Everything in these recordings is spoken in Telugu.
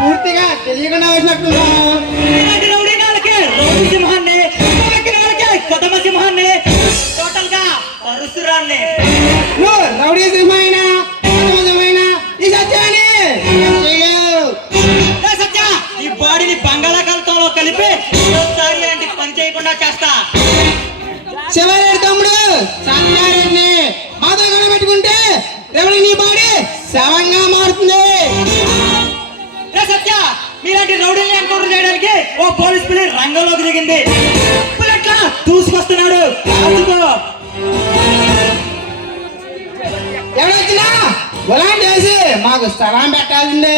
పూర్తిగా తెలియకుండా వచ్చినట్లున్నా సింహాన్ని కొదమ సింహాన్ని టోటల్ గా పరశురాన్ని రౌడీ సింహమైనా ఈ సత్యాన్ని సత్య ఈ బాడీని బంగాళాఖాతంలో కలిపి ఒకసారి అంటే పని చేయకుండా చేస్తా. శివారెడ్డి తమ్ముడు సత్యారెడ్డిని మాతో కూడా పెట్టుకుంటే రౌడీ నీ బాడీ శవంగా మారుతుంది. సత్య మీలాంటి రౌడీని ఎన్కౌంటర్ చేయడానికి ఓ పోలీస్ పిల్లి రంగంలోకి దిగింది. పుల్లట్లా దూసుకొస్తున్నాడు. ఎవడొచ్చినా గులాం చేసి మాకు సలాం పెట్టాల్సిందే.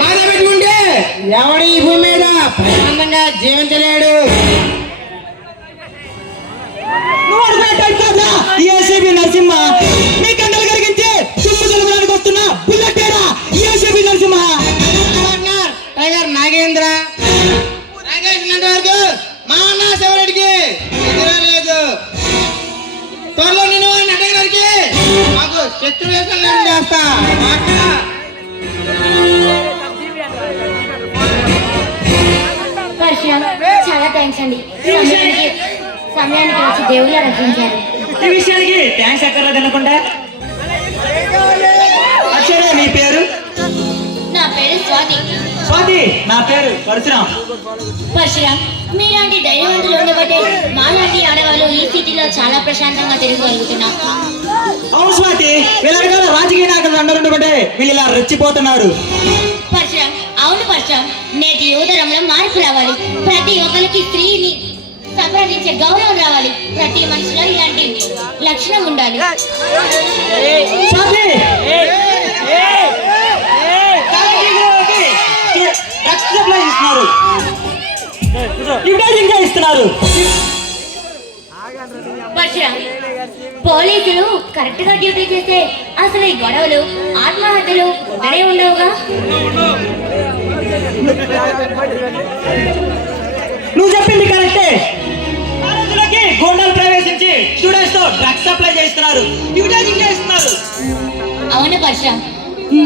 మాతో పెట్టుకుంటే ఎవడు ఈ భూమి మీద ప్రశాంతంగా జీవించలేడు. ఏసీబీ నరసింహ మీ కండలు కరిగించి తుమ్ము చదవడానికి వస్తున్నా బుల్లెట్ పేరా ఏసీబీ నరసింహ. టైగర్ నాగేంద్ర వరకు మా అన్న శివరెడ్డికి లేదు. త్వరలో నేను అడగడానికి మాకు శత్రు వేషం చేస్తా. చాలా థ్యాంక్స్ అండి. సమయానికి వచ్చి దేవుళ్ళ రక్షించారు. ఈ విషయానికి థ్యాంక్స్ ఎక్కర్లేదు అనుకుంటా. అక్షరే నీ పేరు? నా పేరు స్వాతి. స్వాతి నా పేరు పరశురాం. పరశురాం మీలాంటి ధైర్యవంతులు ఉండబట్టే మాలాంటి ఆడవాళ్ళు ఈ సిటీలో చాలా ప్రశాంతంగా తిరగలుగుతున్నాం. అవును స్వాతి, వీళ్ళ రాజకీయ నాయకులు అందరుండబట్టే వీళ్ళు ఇలా రెచ్చిపోతున్నారు. పరశురాం అవును పరశురాం, నేటి యువతరంలో మార్పు రావాలి. ప్రతి ఒక్కరికి స్త్రీని సంప్రదించే గౌరవం రావాలి. ప్రతి మనిషిలో ఇలాంటి లక్షణం ఉండాలి. పోలీసులు కరెక్ట్ గా డ్యూటీ చేస్తే అసలు ఈ గొడవలు ఆత్మహత్యలు ఉండనే ఉండవుగా. నువ్వు చెప్పింది కరెక్టే. గోండాలు ప్రవేశించి స్టూడెంట్స్ తో డ్రగ్స్ సప్లై చేస్తున్నారు. అవును పరశురాం,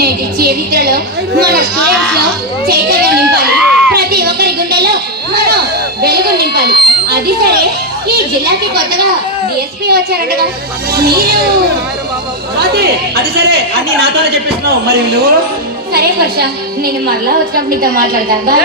నేటి చరిత్రలో మన స్టూడెంట్స్ లో చైతన్యం నింపాలి. ప్రతి ఒక్కరి గుండెల్లో మనం వెలుగు నింపాలి. అది సరే, ఈ జిల్లాకి కొత్తగా డిఎస్పీ వచ్చారటగా, మీరు? అది సరే అన్ని నాతోనే చెప్పిస్తున్నావు, మరి నువ్వు? సరే పరశురాం, నేను మరలా వచ్చినప్పుడు నీతో మాట్లాడతాను.